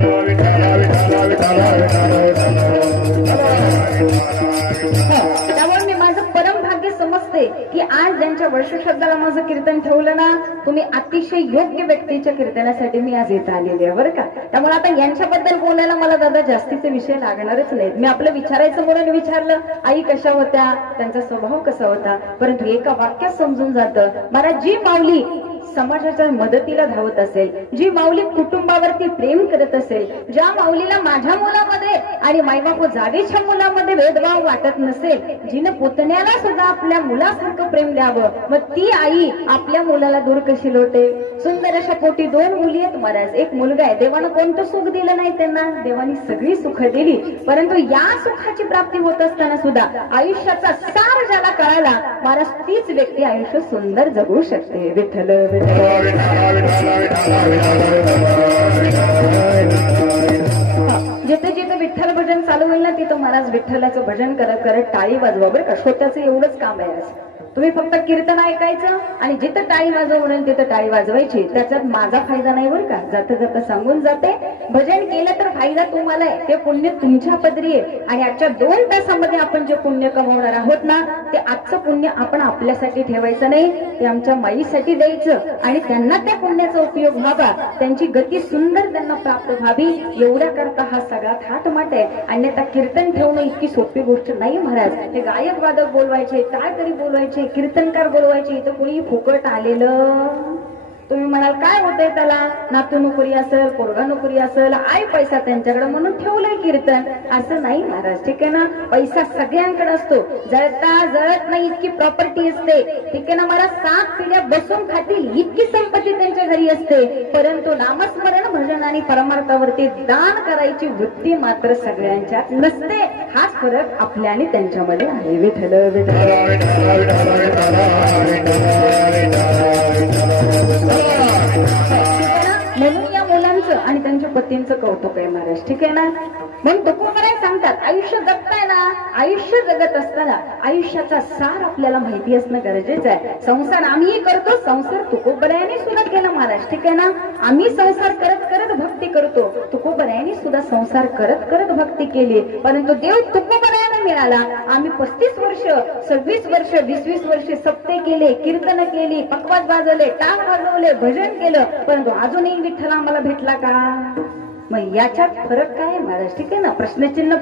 त्यामुळे मी माझं परम भाग्य समजते की आज ज्यांच्या वर्षश्रद्धाला माझं कीर्तन ठेवलं ना, तुम्ही अतिशय योग्य व्यक्तीच्या कीर्तनासाठी मी आज इथं आलेली आहे बरं का. त्यामुळे आता यांच्याबद्दल बोलायला मला दादा जास्तीचे विषय लागणारच नाहीत. मी आपलं विचारायचं म्हणून विचारलं, आई कशा होत्या, त्यांचा स्वभाव कसा होता, परंतु एका वाक्यात समजून जातं. मला जी माऊली समाजाच्या मदतीला धावत असेल, जी माऊली कुटुंबावरती प्रेम करत असेल, ज्या माऊलीला माझ्या मुलामध्ये आणि मायबाप जावेच्या मुलामध्ये भेदभाव वाटत नसेल, जिनं पुतण्याला सुद्धा आपल्या मुलासारखं प्रेम द्यावं, मग ती आई आपल्या मुलाला दूर कशी लोटे. सुंदर अशा पोटी 2 मुली आहेत महाराज, एक मुलगा आहे. देवानं कोणतं सुख दिलं नाही त्यांना, देवानी सगळी सुख दिली. परंतु या सुखाची प्राप्ती होत असताना सुद्धा आयुष्याचा सार ज्याला कळाला महाराज, तीच व्यक्ती आयुष्य सुंदर जगू शकते. विठ्ठल जिथे जिथे विठ्ठल भजन चालू होईल ना, तिथं महाराज विठ्ठलाचं भजन करत करत टाळी वाजवा बरं का. श्रोत्याचं एवढंच काम आहे. तुम्ही फक्त कीर्तन ऐकायचं आणि जिथं टाळी वाजव म्हणून तिथं टाळी वाजवायची. त्याच्यात माझा फायदा नाही बरं का, जाता जाता सांगून जाते. भजन केलं तर फायदा तुम्हाला आहे, ते पुण्य तुमच्या पदरी आहे. आणि आजच्या 2 तासामध्ये आपण जे पुण्य कमवणार आहोत ना, ते आजचं पुण्य आपण आपल्यासाठी ठेवायचं नाही, ते आमच्या माईसाठी द्यायचं आणि त्यांना त्या पुण्याचा उपयोग व्हावा, त्यांची गती सुंदर त्यांना प्राप्त व्हावी, एवढ्या करता हा सगळा थाटमाट आहे. अन्यथा कीर्तन ठेवणं इतकी सोपी गोष्ट नाही महाराज. ते गायक वादक बोलवायचे, काय तरी बोलवायचे, कीर्तनकार बोलवायचे, इथं कोणी फुकट आलेलं. तुम्ही म्हणाल काय होतंय त्याला, नातू नोकरी असेल, पोरगा नोकरी असेल, आहे पैसा त्यांच्याकडे म्हणून ठेवलंय कीर्तन, असं नाही महाराज. ठीक आहे ना, पैसा सगळ्यांकडे असतो, जळता जळत नाही इतकी प्रॉपर्टी असते. ठीक आहे ना, मला 7 पिढ्या बसून खातील इतकी संपत्ती त्यांच्या घरी असते. परंतु नामस्मरण भजन आणि परमार्थावरती दान करायची वृत्ती मात्र सगळ्यांच्यात नसते. हाच फरक आपल्या आणि त्यांच्यामध्ये आहे. विठ्ठल म्हणून या मुलांचं आणि त्यांच्या पतींचं कौतुक आहे महाराज. ठीक आहे ना, म्हणून तुकोबराय सांगतात, आयुष्य जगताय ना, आयुष्य जगत असताना आयुष्याचा सार आपल्याला माहिती असणं गरजेचं आहे. संसार आम्ही करतो, संसार तुकोबरायाने सुद्धा केला महाराज. ठीक आहे ना, आम्ही संसार करत करत भक्ती करतो, तुकोबरायाने सुद्धा संसार करत करत भक्ती केली. परंतु देव तुकोबरायाने मिळाला. आम्ही 35 वर्ष, 26 वर्ष, 20-20 वर्ष सप्ते केले, कीर्तन केली, पकवाज वाजवले, टाळ वाजवले, भजन केलं, परंतु अजूनही विठ्ठल आम्हाला भेटला का? मग याच्यात फरक काय महाराज. ठीक आहे ना, प्रश्नचिन्ह